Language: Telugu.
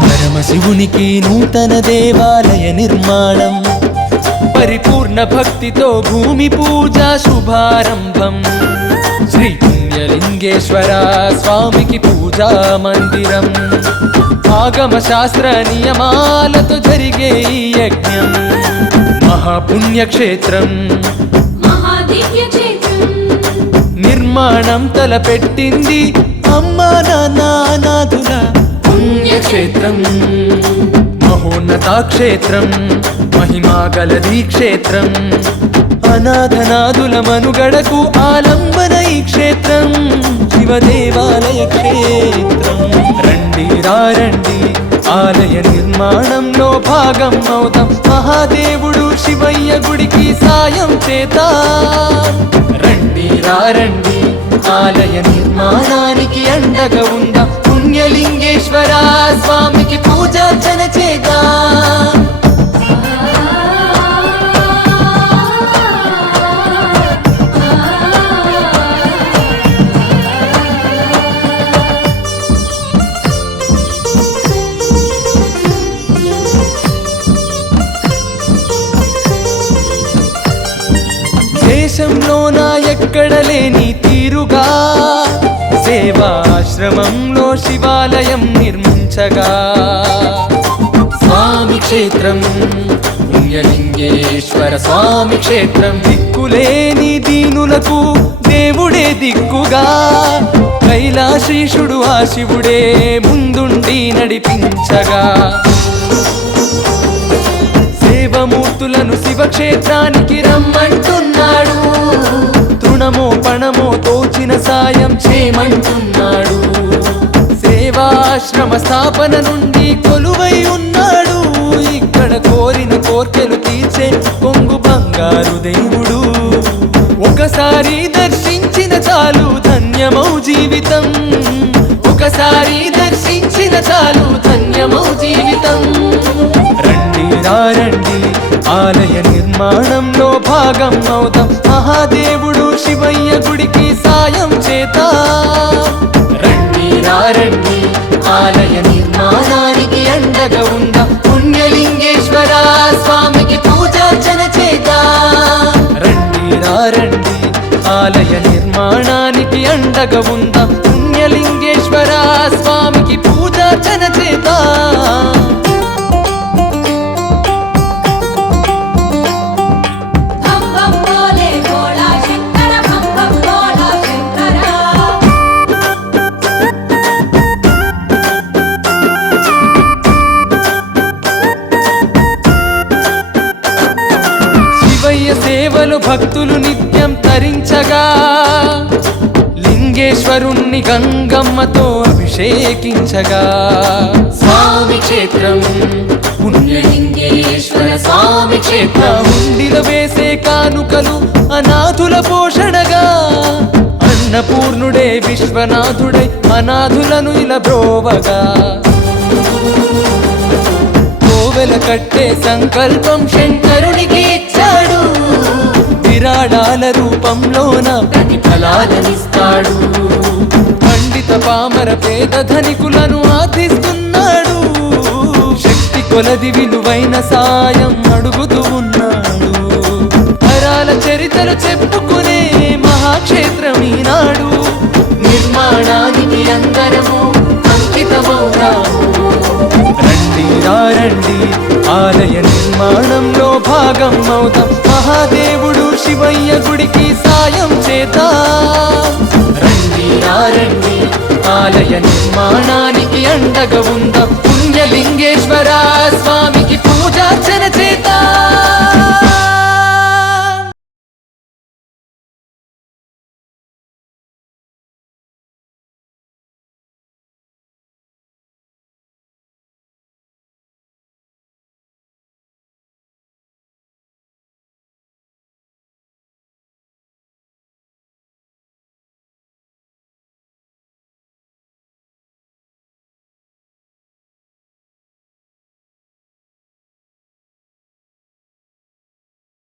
పరమశివునికి నూతన దేవాలయ నిర్మాణం, పరిపూర్ణ భక్తితో భూమి పూజ శుభారంభం. శ్రీ పుణ్యలింగేశ్వర స్వామికి పూజా మందిరం, ఆగమ శాస్త్ర నియమాలతో జరిగే ఈ యజ్ఞం. మహాపుణ్యక్షేత్రం నిర్మాణం తలపెట్టింది అమ్మా నానాదుల పుణ్యక్షేత్రం. మహోన్నతాక్షేత్రం, మహిమాగలదీ క్షేత్రం. అనాథనాదుల మనుగడకు ఆలంబన ఈ క్షేత్రం, శివదేవాలయ క్షేత్రం. రండి రండి ఆలయ నిర్మాణంలో భాగం అవుతాం, మహాదేవుడు శివయ్య గుడికి సాయం చేద్దాం. రండి రండి ఆలయ నిర్మాణానికి అండగా ఉందాం, పుణ్యలింగేశ్వర స్వామికి పూజార్చన చేద్దాం. దేశంలోన ఎక్కడ లేని తీరుగా సేవాశ్రమంలో శివాలయం నిర్మించగా, స్వామి క్షేత్రం పుణ్యలింగేశ్వర స్వామి క్షేత్రం. దిక్కులేని దీనులకు దేవుడే దిక్కుగా, కైలాశీషుడు ఆ శివుడే ముందుండి నడిపించగా, సేవమూర్తులను శివక్షేత్రానికి రమ్మంటున్నాడు. తృణమో పణమో తోచిన సాయం చేయమంటున్నాడు. సేవాశ్రమ స్థాపన నుండి కొలువై ఉన్నాడు, ఇక్కడ కోరిన కోర్కెలు తీర్చే కొంగు బంగారు దేవుడు. ఒకసారి దర్శించిన చాలు ధన్యమౌ జీవితం, ఒకసారి దర్శించిన చాలు ధన్యమౌ జీవితం. రండి రండి ఆలయ నిర్మాణంలో భాగం అవుతాం, మహాదేవుడు శివయ్య గుడికి సాయం చేద్దాం. రండి రండి ఆలయ నిర్మాణానికి అండగా ఉందాం, పుణ్యలింగేశ్వర స్వామికి పూజార్చన చేద్దాం. రండి రండి ఆలయ నిర్మాణానికి అండగా ఉందాం, పుణ్యలింగేశ్వర స్వామికి పూజార్చన చేద్దాం. సేవలు భక్తులు నిత్యం తరించగా, లింగేశ్వరుణ్ణి గంగమ్మతో అభిషేకించగా, స్వామి క్షేత్రం పుణ్యలింగేశ్వర స్వామి క్షేత్రం. హుండీలో వేసే కానుకలు అనాథుల పోషణగా, అన్నపూర్ణుడే విశ్వనాథుడై అనాథులను ఇలా బ్రోవగా, కోవెల కట్టే సంకల్పం శంకరునికి ఇచ్చాడు. విరాళాల రూపంలోన ప్రతిఫలాలనిస్తాడు. పండిత పామర పేద ధనికులను ఆర్థిస్తున్నాడు. శక్తి కొలది విలువైన సాయం అడుగుతూ ఉన్నాడు. తరాల చరిత్రలు చెప్పుకునే మహాక్షేత్రం ఈనాడు. నిర్మాణానికి అందరము అంకితమవుతాము. రండి రండి ఆలయ నిర్మాణంలో భాగం అవుతాం, మహాదేవుడు శివయ్య గుడికి సాయం చేద్దాం. రండి రండి ఆలయ నిర్మాణానికి అండగా ఉందాం, పుణ్యలింగేశ్వర స్వామికి పూజార్చన